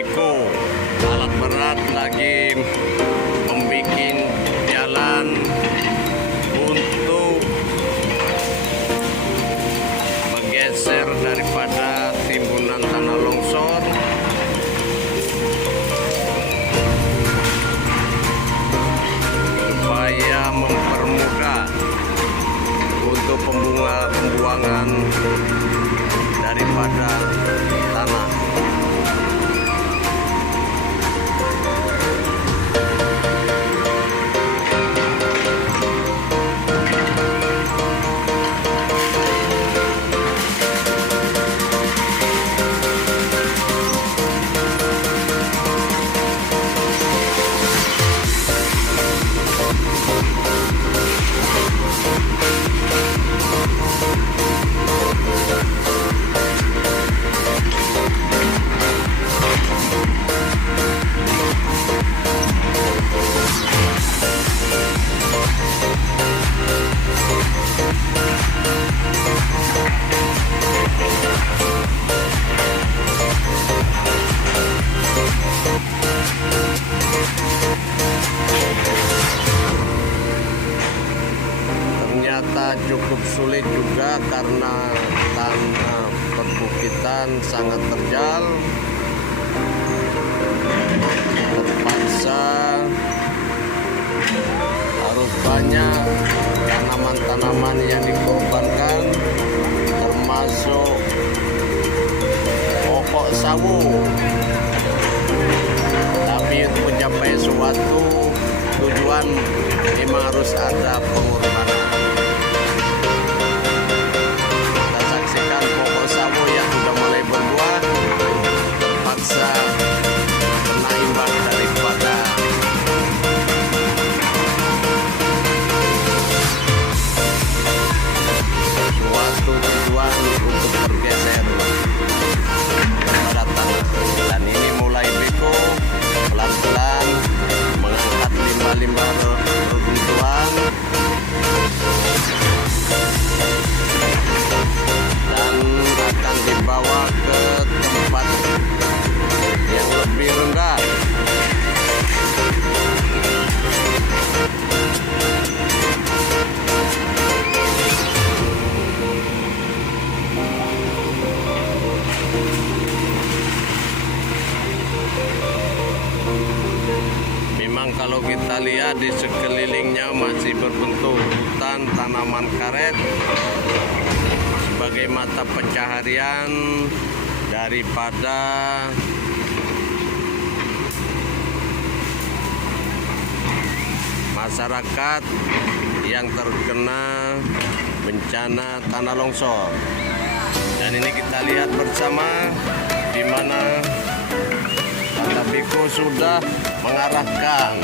beko alat berat lagi membuat jalan untuk bergeser daripada timbunan tanah longsor supaya mempermudah untuk pembuangan daripada tanah. Ternyata cukup sulit juga karena tanah perbukitan sangat terjal. Terpaksa harus banyak tanaman-tanaman yang dikorbankan, termasuk pokok sawo. Tapi untuk mencapai suatu tujuan memang harus ada pengorbanan. Kita saksikan pokok sawo yang sudah mulai berbuah terpaksa kena imbas daripada suatu tujuan untuk bergeser pada tanah. Dan ini mulai beko pelan-pelan mengangkat limbah-limbah reruntuhan dan akan dibawa ke tempat yang lebih rendah. Memang kalau kita lihat di sekelilingnya masih berbentuk hutan tanaman karet sebagai mata pencaharian daripada masyarakat yang terkena bencana tanah longsor. Dan ini kita lihat bersama di mana Tata Beko sudah mengarahkan